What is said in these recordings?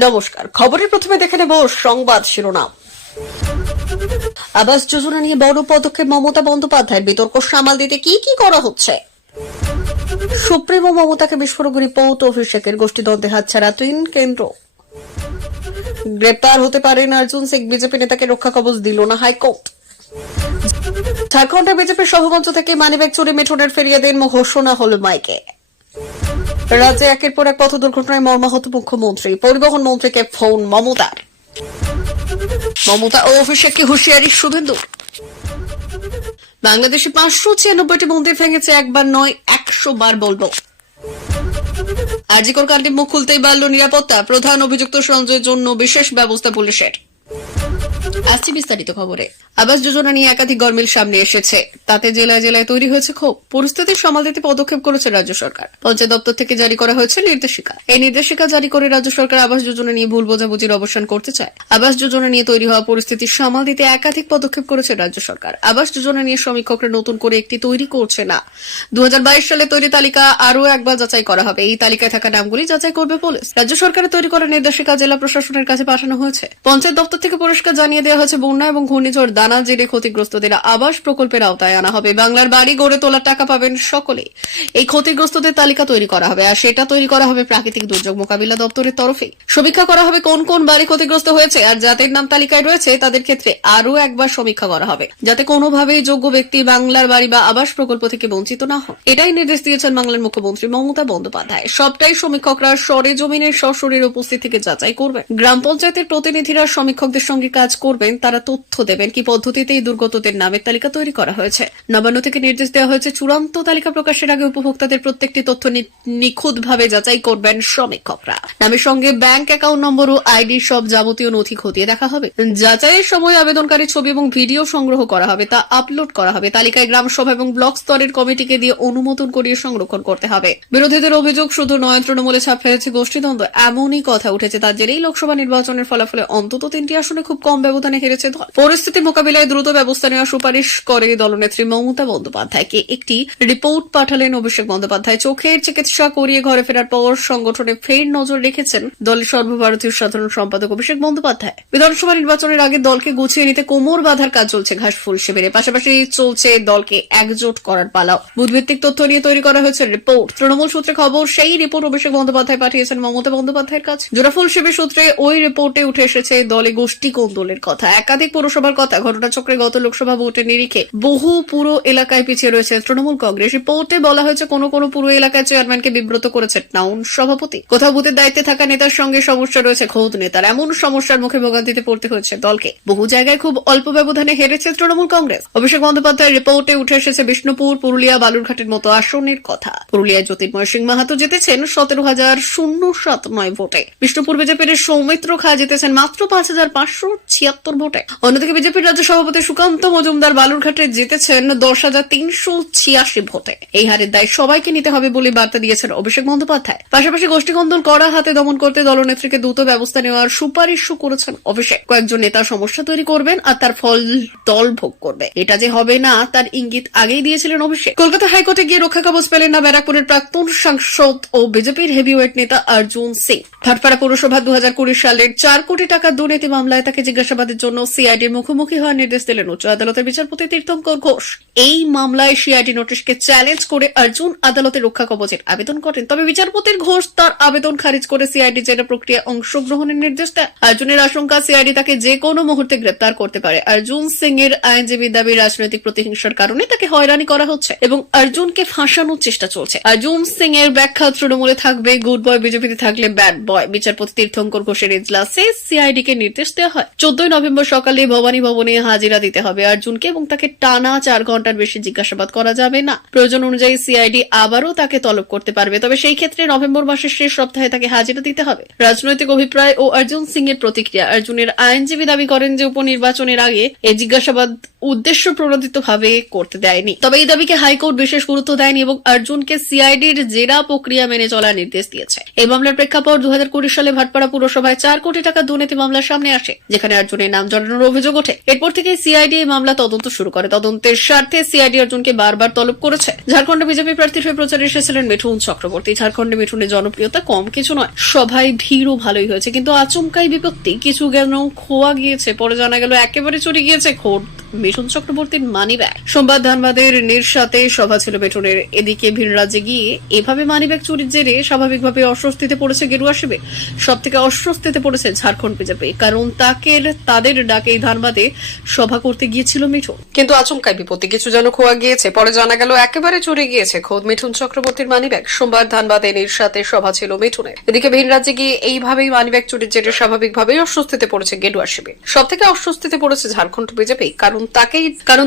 নমস্কার, খবরের প্রথমে দেখে নেব সংবাদ শিরোনাম। আবাস যোজনা নিয়ে বড় পদক্ষেপ মমতা বন্দ্যোপাধ্যায়ের, বিতর্ক সামাল দিতে কি কি করা হচ্ছে। সুপ্রিমো মমতাকে বিস্ফোরক রিপোর্ট, অভিষেকের গোষ্ঠীদ্বন্দ্বে হাতছাড়া 3 কেন্দ্র। গ্রেপ্তার হতে পারেন অর্জুন সিং, বিজেপি নেতাকে রক্ষা কবচ দিল না হাইকোর্ট। ঝাড়খণ্ডে বিজেপির সভামঞ্চ থেকে মানিব্যাগ চুরি মিঠুনের ফিরিয়ে দিন ঘোষণা হল মাইকে। রাজ্যে একের পর এক পথ দুর্ঘটনায় মর্মাহত মুখ্যমন্ত্রী, পরিবহন মন্ত্রীকে ফোন মমতার। মমতা ও অভিষেককে হুঁশিয়ারি শুভেন্দু। বাংলাদেশে 596টি মন্দির ভেঙেছে, একবার নয় 100 বার বলবো। আরজিকর কাণ্ডে মুখ খুলতেই বাড়ল নিরাপত্তা, প্রধান অভিযুক্ত সঞ্জয়ের জন্য বিশেষ ব্যবস্থা পুলিশের। আসছি বিস্তারিত খবরে। আবাস যোজনা নিয়ে একাধিক গরমিল সামনে এসেছে, তাতে জেলায় জেলায় তৈরি হয়েছে ক্ষোভ। পরিস্থিতি সামাল দিতে পদক্ষেপ করেছে রাজ্য সরকার। পঞ্চায়েত দপ্তর থেকে জারি করা হয়েছে নির্দেশিকা। এই নির্দেশিকা জারি করে রাজ্য সরকার আবাস যোজনা নিয়ে ভুল বোঝাবুঝির অবসান করতে চায়। আবাস যোজনা নিয়ে তৈরি হওয়া পরিস্থিতি সামাল দিতে একাধিক পদক্ষেপ করেছে রাজ্য সরকার। আবাস যোজনা নিয়ে সমীক্ষকরা নতুন করে একটি তৈরি করছে না। 2022 সালে তৈরি তালিকা আরও একবার যাচাই করা হবে। এই তালিকায় থাকা নামগুলি যাচাই করবে পুলিশ। রাজ্য সরকারের তৈরি করা নির্দেশিকা জেলা প্রশাসনের কাছে পাঠানো হয়েছে। পঞ্চায়েত দপ্তর থেকে পরিষ্কার জানিয়ে দেওয়া হয়েছে, বন্যা এবং ঘূর্ণিঝড় দানা জেরে ক্ষতিগ্রস্তদের আবাস প্রকল্পের আওতায় আনা হবে। বাংলার বাড়ি গড়ে তোলার টাকা পাবেন সকলে। এই ক্ষতিগ্রস্তদের তালিকা তৈরি করা হবে, আর সেটা তৈরি করা হবে প্রাকৃতিক দুর্যোগ মোকাবিলা দপ্তরের তরফে। সমীক্ষা করা হবে কোন কোন বাড়ি ক্ষতিগ্রস্ত হয়েছে, আর যাদের নাম তালিকায় রয়েছে তাদের ক্ষেত্রে আরও একবার সমীক্ষা করা হবে, যাতে কোনোভাবেই যোগ্য ব্যক্তি বাংলার বাড়ি বা আবাস প্রকল্প থেকে বঞ্চিত না হন। এটাই নির্দেশ দিয়েছেন বাংলার মুখ্যমন্ত্রী মমতা বন্দ্যোপাধ্যায়। সবটাই সমীক্ষকরা সরেজমিনের সশরীর উপস্থিত থেকে যাচাই করবেন। গ্রাম পঞ্চায়েতের প্রতিনিধিরা সমীক্ষকদের সঙ্গে কাজ করবেন, তারা তথ্য দেবেন কি পদ্ধতিতে এই দুর্গতদের নামের তালিকা তৈরি করা হয়েছে। নবান্ন থেকে নির্দেশ দেওয়া হয়েছে, চূড়ান্ত তালিকা প্রকাশের আগে উপভোক্তাদের প্রত্যেকটি তথ্য নিখুঁতভাবে যাচাই করবেন সমীক্ষকরা। নামের সঙ্গে ব্যাংক অ্যাকাউন্ট নম্বর ও আইডি সব যাবতীয় নথি খতিয়ে দেখা হবে। যাচাইয়ের সময় আবেদনকারী ছবি এবং ভিডিও সংগ্রহ করা হবে, তা আপলোড করা হবে। তালিকায় গ্রাম সভা এবং ব্লক স্তরের কমিটিকে দিয়ে অনুমোদন করিয়ে সংরক্ষণ করতে হবে। বিরোধীদের অভিযোগ, শুধু নয়, তৃণমূলে ছাপ ফেলেছে গোষ্ঠীদ্বন্দ্ব। এমনই কথা উঠেছে, তার জেরেই লোকসভা নির্বাচনের ফলাফলে অন্তত 3টি আসনে খুব কম ব্যবধানে হেরেছে দল। পরিস্থিতি মোকাবিলায় দ্রুত ব্যবস্থা নেওয়ার সুপারিশ করে দলনেত্রী মমতা বন্দ্যোপাধ্যায়কে একটি রিপোর্ট পাঠালেন অভিষেক বন্দ্যোপাধ্যায়। চোখের চিকিৎসা করিয়ে ঘরে ফেরার পর সংগঠনে ফের নজর রেখেছেন দলের সর্বভারতীয় সাধারণ সম্পাদক অভিষেক বন্দ্যোপাধ্যায়। বিধানসভা নির্বাচনের আগে দলকে গুছিয়ে নিতে কোমর বাঁধার কাজ চলছে ঘাসফুল শিবিরে, পাশাপাশি চলছে দলকে একজোট করার পালাও। বুধভিত্তিক তথ্য নিয়ে তৈরি করা হয়েছে রিপোর্ট। তৃণমূল সূত্রে খবর, সেই রিপোর্ট অভিষেক বন্দ্যোপাধ্যায় পাঠিয়েছেন মমতা বন্দ্যোপাধ্যায়ের কাছে। জোড়াফুল শিবির সূত্রে ওই রিপোর্টে উঠে এসেছে দলে গোষ্ঠী কোন্দলের কথা, একাধিক পৌরসভার কথা। ঘটনাচক্রে গত লোকসভা ভোটের নিরিখে বহু পুরো এলাকায় পিছিয়ে রয়েছে তৃণমূল কংগ্রেস। রিপোর্টে বলা হয়েছে, কোন কোন পুরো এলাকায় চেয়ারম্যানকে বিব্রত করেছে টাউন সভাপতি। কোথাও বুথের দায়িত্বে থাকা নেতার সঙ্গে সমস্যা রয়েছে খোদ নেতার। এমন সমস্যার মুখে ভোগান্তিতে পড়তে হয়েছে দলকে। বহু জায়গায় খুব অল্প ব্যবধানে হেরেছে তৃণমূল কংগ্রেস। অভিষেক বন্দ্যোপাধ্যায়ের রিপোর্টে উঠে এসেছে বিষ্ণুপুর, পুরুলিয়া, বালুরঘাটের মতো আসনের কথা। পুরুলিয়ায় জ্যোতির্ময় সিং মাহাতো জিতেছেন 17,079 ভোটে। বিষ্ণুপুর বিজেপির সৌমিত্র খা জিতেছেন মাত্র 5,576 ভোটে। অন্যদিকে বিজেপির রাজ্য সভাপতি সুকান্ত মজুমদার বালুরঘাটে জিতেছেন 10,386 ভোটে। এই হারের দায় সবাইকে নিতে হবে বলে বার্তা দিয়েছেন অভিষেক বন্দ্যোপাধ্যায়। পাশাপাশি গোষ্ঠীকন্দল কড়া হাতে দমন করতে দলনেত্রীকে দ্রুত ব্যবস্থা নেওয়ার সুপারিশও করেছেন অভিষেক। কয়েকজন নেতা সমস্যা তৈরি করবেন আর তার ফল দল ভোগ করবে, এটা যে হবে না তার ইঙ্গিত আগেই দিয়েছিলেন অভিষেক। কলকাতা হাইকোর্টে গিয়ে রক্ষা কবচ পেলেন না ব্যারাকপুরের প্রাক্তন সাংসদ ও বিজেপির হেভিওয়েট নেতা অর্জুন সিং। ভাটপাড়া পৌরসভা 2020 সালের 4 কোটি টাকা দুর্নীতি মামলায় তাকে জিজ্ঞাসাবাদের জন্য সিআইডির মুখোমুখি হওয়ার নির্দেশ দিলেন উচ্চ আদালতের বিচারপতি তীর্থঙ্কর ঘোষ। এই মামলায় সিআইডি নোটিশকে চ্যালেঞ্জ করে অর্জুন আদালতে রক্ষা কবচের আবেদন করেন, তবে বিচারপতির ঘোষ তার আবেদন খারিজ করে সিআইডি জেরা প্রক্রিয়ায় অংশগ্রহণের নির্দেশ দেন। অর্জুনের আশঙ্কা, সিআইডি তাকে যে কোনো মুহূর্তে গ্রেপ্তার করতে পারে। অর্জুন সিং এর আইনজীবী দাবি, রাজনৈতিক প্রতিহিংসার কারণে তাকে হয়রানি করা হচ্ছে এবং অর্জুনকে ফাঁসানোর চেষ্টা চলছে। অর্জুন সিং এর ব্যাখ্যা, তৃণমূলে থাকবে গুড বয়, বিজেপিতে থাকলে ব্যাড বয়। বিচারপতি তীর্থঙ্কর ঘোষের এজলাসে সিআইডি কে নির্দেশ দেওয়া হয় 14 নভেম্বর সকালে ভবানী ভবনে হাজিরা দিতে হবে অর্জুনকে এবং তাকে টানা 4 ঘন্টার বেশি জিজ্ঞাসাবাদ করা যাবে না। প্রয়োজন অনুযায়ী সিআইডি আবারও তাকে তলব করতে পারবে, তবে সেই ক্ষেত্রে নভেম্বর মাসের শেষ সপ্তাহে তাকে হাজিরা দিতে হবে। রাজনৈতিক অভিপ্রায় ও অর্জুন সিং এর প্রতিক্রিয়া। অর্জুনের আইনজীবী দাবি করেন যে উপনির্বাচনের আগে এই জিজ্ঞাসাবাদ উদ্দেশ্য প্রণোদিতভাবে করতে দেয়নি, তবে এই দাবিকে হাইকোর্ট বিশেষ গুরুত্ব দেয়নি এবং অর্জুনকে সিআইডির জেরা প্রক্রিয়া মেনে চলার নির্দেশ দিয়েছে। এই মামলার প্রেক্ষাপট 2020 সালে ভাটপাড়া পুরসভায় 4 কোটি টাকা দুর্নীতি মামলার সামনে আসে, যেখানে অর্জুন একজনের নাম জানানোর অভিযোগ ওঠে। এরপর থেকে সিআইডি এই মামলা তদন্ত শুরু করে। তদন্তের স্বার্থে সিআইডি অর্জুনকে বারবার তলব করেছে। ঝাড়খণ্ডে বিজেপি প্রার্থীর হয়ে প্রচারে এসেছিলেন মিঠুন চক্রবর্তী। ঝাড়খণ্ডে মিঠুনের জনপ্রিয়তা কম কিছু নয়, সভায় ভিড়ও ভালোই হয়েছে, কিন্তু আচমকাই বিপত্তি। কিছু যেন খোয়া গিয়েছে, পরে জানা গেল একেবারে চুরি গিয়েছে খোদ মিঠুন চক্রবর্তীর মানিব্যাগ। সোমবার ধানবাদের নিরসাতে সভা ছিল মিঠুনের। এদিকে ভিন রাজ্যে গিয়ে এভাবে মানিব্যাগ চুরির জেরে স্বাভাবিকভাবে অস্বস্তিতে পড়েছে গেরুয়া শিবির। সব থেকে অস্বস্তিতে পড়েছে ঝাড়খণ্ড বিজেপি, কারণ তাদের ডাকে ধানবাদে সভা করতে গিয়েছিল মিঠুন, কিন্তু আচমকাই বিপত্তি। কিছু যেন খোয়া গিয়েছে, পরে জানা গেল একেবারে চুরি গিয়েছে খোদ মিঠুন চক্রবর্তীর মানিব্যাগ। সোমবার ধানবাদে নিরসাতে সভা ছিল মিঠুনের। এদিকে ভিন রাজ্যে গিয়ে এইভাবেই মানিব্যাগ চুরির জেরে স্বাভাবিকভাবেই অস্বস্তিতে পড়েছে গেরুয়া শিবির। সব থেকে অস্বস্তিতে পড়েছে ঝাড়খণ্ড বিজেপি, কারণ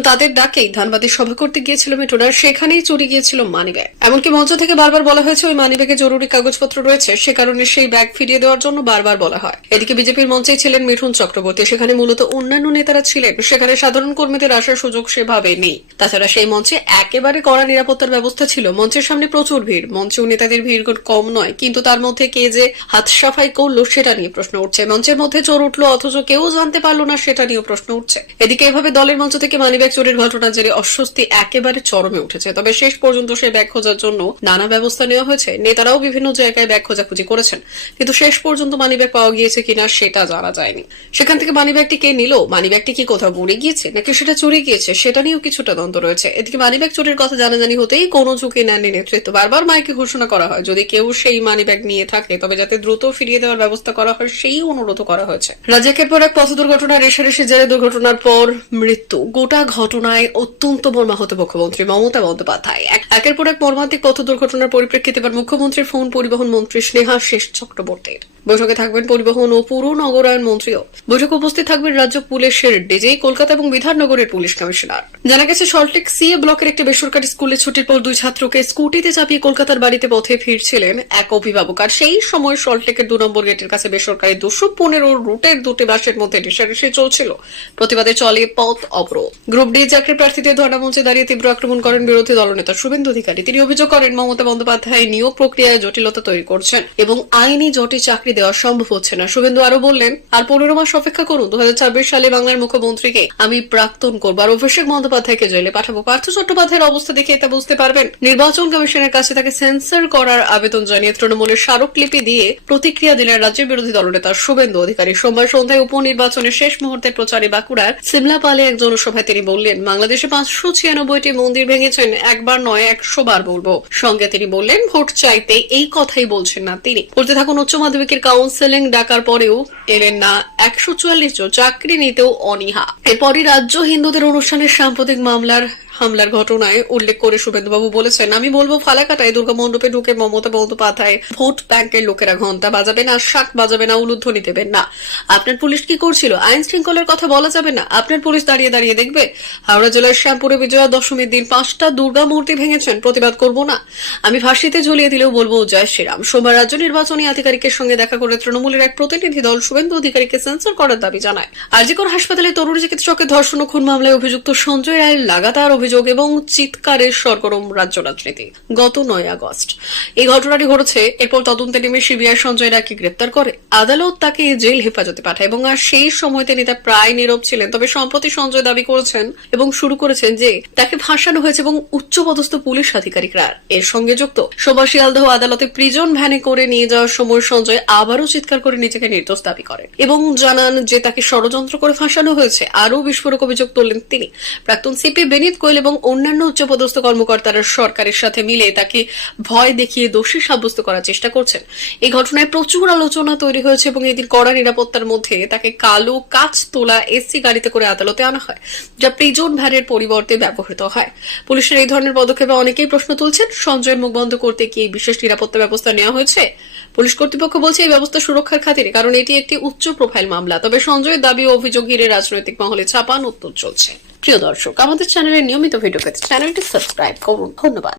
তাদের ডাকেই ধানবাদে সভা করতে গিয়েছিল মিঠুন, আর সেখানেই চুরি গিয়েছিল মানিব্যাগ। এমনকি মঞ্চ থেকে বারবার বলা হয়েছে ওই মানিব্যাগে জরুরি কাগজপত্র রয়েছে, সে কারণে সেই ব্যাগ ফিরিয়ে দেওয়ার জন্য বারবার বলা হয়। এদিকে বিজেপির মঞ্চেই ছিলেন মিঠুন চক্রবর্তী। সেখানে মূলত অন্যান্য নেতারা ছিলেন, সেখানে সাধারণ কর্মীদের আসার সুযোগ সেভাবে নেই। তাছাড়া সেই মঞ্চে একেবারে কড়া নিরাপত্তার ব্যবস্থা ছিল। মঞ্চের সামনে প্রচুর ভিড়, মঞ্চেও নেতাদের ভিড় কম নয়, কিন্তু তার মধ্যে কে যে হাত সাফাই করলো সেটা নিয়ে প্রশ্ন উঠছে। মঞ্চের মধ্যে চোর উঠলো অথচ কেউ জানতে পারলো না, সেটা নিয়েও প্রশ্ন উঠছে। এদিকে এভাবে দলের মঞ্চ থেকে মানিব্যাগ চুরির ঘটনার জেরে অস্বস্তি একেবারে চরমে উঠেছে। তবে শেষ পর্যন্ত সেই ব্যাগ খোঁজার জন্য নানা ব্যবস্থা নেওয়া হয়েছে। নেতারাও বিভিন্ন জায়গায় ব্যাগ খোঁজাখুঁজি করেছেন, কিন্তু শেষ পর্যন্ত মানিব্যাগ পাওয়া গিয়েছে কিনা সেটা জানা যায়নি। সেখান থেকে মানিব্যাগটি কে নিল, মানিব্যাগটি কি কোথাও পড়ে গিয়েছে নাকি সেটা চুরি গিয়েছে, সেটা নিয়েও কিছুটা দ্বন্দ্ব রয়েছে। এদিকে মানিব্যাগ চুরির কথা জানাজানি হতেই কোনো ঝুঁকি নেননি নেতৃত্ব। বারবার মাইকে ঘোষণা করা হয় যদি কেউ সেই মানিব্যাগ নিয়ে থাকে তবে যাতে দ্রুত ফিরিয়ে দেওয়ার ব্যবস্থা করা হয়, সেই অনুরোধ করা হয়েছে। রাজ্যের পর এক পথ দুর্ঘটনা, রেশারেশি জেরে দুর্ঘটনার পর মৃত্যু। গোটা ঘটনায় অত্যন্ত মর্মাহত মুখ্যমন্ত্রী মমতা বন্দ্যোপাধ্যায়। একের পর এক মর্মান্তিক পথ দুর্ঘটনার পরিপ্রেক্ষিতে এবার মুখ্যমন্ত্রীর ফোন পরিবহন মন্ত্রী স্নেহাশিস চক্রবর্তীর। বৈঠকে থাকবেন পরিবহন ও পুর নগরায়ণ মন্ত্রীও। বৈঠকে উপস্থিত থাকবেন রাজ্য পুলিশের ডিজি, কলকাতা এবং বিধাননগরের পুলিশ কমিশনার। জানা গেছে সল্টলেক সিএ ব্লকের একটি বেসরকারি স্কুলে ছুটির পর দুই ছাত্রকে স্কুটিতে চাপিয়ে কলকাতার বাড়িতে পথে ফিরছিলেন এক অভিভাবক। আর সেই সময় সল্টলেকের 2 নম্বর গেটের কাছে বেসরকারি 215 রুটের দুটি বাসের মধ্যে রেশারেশি চলছিল। প্রতিবাদে চলে পথ অবরোধ। গ্রুপ ডি চাকরির প্রার্থীদের ধর্ণা মঞ্চে দাঁড়িয়ে তীব্র আক্রমণ করেন বিরোধী দলনেতা শুভেন্দু অধিকারী। তিনি অভিযোগ করেন মমতা বন্দ্যোপাধ্যায় নিয়োগ প্রক্রিয়ায় জটিলতা তৈরি করছেন এবং আইনি জটে চাকরি দেওয়া সম্ভব হচ্ছে না। শুভেন্দু আরো বললেন, আর 15 মাস অপেক্ষা করুন, 2026 সালে বাংলার মুখ্যমন্ত্রীকে আমি প্রাক্তন করব, আর অভিষেক বন্দ্যোপাধ্যায়কে জেলে পাঠাবো। পার্থ চট্টোপাধ্যায়ের অবস্থা দেখে এটা বুঝতে পারবেন। নির্বাচন কমিশনের কাছে তাকে সেন্সর করার আবেদন জানিয়ে তৃণমূলের স্মারকলিপি দিয়ে প্রতিক্রিয়া দিলেন রাজ্যের বিরোধী দলনেতা শুভেন্দু অধিকারী। সোমবার সন্ধ্যায় উপনির্বাচনের শেষ মুহূর্তের প্রচারে বাঁকুড়ার সিমলাপালে এক জনসভায় তিনি বললেন, বাংলাদেশে 596টি মন্দির ভেঙেছেন, একবার নয় 100 বার বলবো। সঙ্গে তিনি বললেন, ভোট চাইতে এই কথাই বলছেন না তিনি। পড়তে থাকুন উচ্চ মাধ্যমিকের কাউন্সেলিং ডাকার পরেও এলেন না 144 জন, চাকরি নিতেও অনীহা। এরপরই রাজ্য হিন্দুদের অনুষ্ঠানের সাম্প্রতিক হামলার ঘটনায় উল্লেখ করে শুভেন্দুবাবু বলেছেন, আমি বলবো ফালাকাটায় দুর্গা মণ্ডপে ঢুকে মমতা বন্দ্যোপাধ্যায় ভোট ব্যাংকের লোকেরা ঘন্টা বাজাবে না, শাক বাজাবে না, উলুধ্বনি দেবেন না। আপনার পুলিশ কি করছিল? আইন শৃঙ্খলার কথা বলা যাবে না? আপনার পুলিশ দাঁড়িয়ে দাঁড়িয়ে দেখবে? হাওড়া জেলার শ্যামপুরে বিজয়া দশমীর দিন 5টা দুর্গা মূর্তি ভেঙেছেন, প্রতিবাদ করব না? আমি ফাঁসিতে ঝুলিয়ে দিলেও বলবো জয় শ্রীরাম। সোমবার রাজ্য নির্বাচনী আধিকারিকের সঙ্গে দেখা করে তৃণমূলের এক প্রতিনিধি দল শুভেন্দু অধিকারীকে সেন্সর করার দাবি জানায়। আরজিকর হাসপাতালে তরুণ চিকিৎসকের ধর্ষণ ও খুন মামলায় অভিযুক্ত সঞ্জয় রায়ের লাগাতার অভিযোগ এবং চিৎকারের সরগরম রাজ্য রাজনীতি। গত 9 আগস্ট এই ঘটনাটি ঘটেছে। এরপর তদন্তে নেমে সিবিআই সঞ্জয় রায়কে গ্রেপ্তার করে। আদালত তাকে জেল হেফাজতে পাঠায় এবং আর সেই সময় তিনি তা প্রায় নীরব ছিলেন। তবে সম্প্রতি সঞ্জয় দাবি করেছেন এবং শুরু করেছেন যে তাকে ফাঁসানো হয়েছে এবং উচ্চপদস্থ পুলিশ আধিকারিকরা এর সঙ্গে যুক্ত। সোমবার শিয়ালদহ আদালতে প্রিজন ভ্যানে করে নিয়ে যাওয়ার সময় সঞ্জয় আবারও চিৎকার করে নিজেকে নির্দোষ দাবি করেন এবং জানান যে তাকে ষড়যন্ত্র করে ফাঁসানো হয়েছে। আরও বিস্ফোরক অভিযোগ তুললেন তিনি। প্রাক্তন সিপি বেনিত কোয়েল এবং অন্যান্য উচ্চপদস্থ কর্মকর্তারা সরকারের সাথে মিলে তাকে ভয় দেখিয়ে দোষী সাব্যস্ত করার চেষ্টা করছেন। এই ঘটনায় প্রচুর আলোচনা তৈরি হয়েছে এবং এদিন কড়া নিরাপত্তার মধ্যে তাকে কালো কাচ তোলা এসি গাড়িতে করে আদালতে আনা হয়, যা প্রিজন ভ্যানের পরিবর্তে ব্যবহৃত হয়। পুলিশের এই ধরনের পদক্ষেপে অনেকেই প্রশ্ন তুলছেন, সঞ্জয়ের মুখ বন্ধ করতে কি বিশেষ নিরাপত্তা ব্যবস্থা নেওয়া হয়েছে? পুলিশ কর্তৃপক্ষ বলছে এই ব্যবস্থা সুরক্ষার খাতিরে, কারণ এটি একটি উচ্চ প্রোফাইল মামলা। তবে সঞ্জয়ের দাবি ও অভিযোগ ঘিরে রাজনৈতিক মহলে চাপান উত্তর চলছে। প্রিয় দর্শক, আমাদের চ্যানেলের নিয়মিত ভিডিও পেতে চ্যানেলটি সাবস্ক্রাইব করুন। ধন্যবাদ।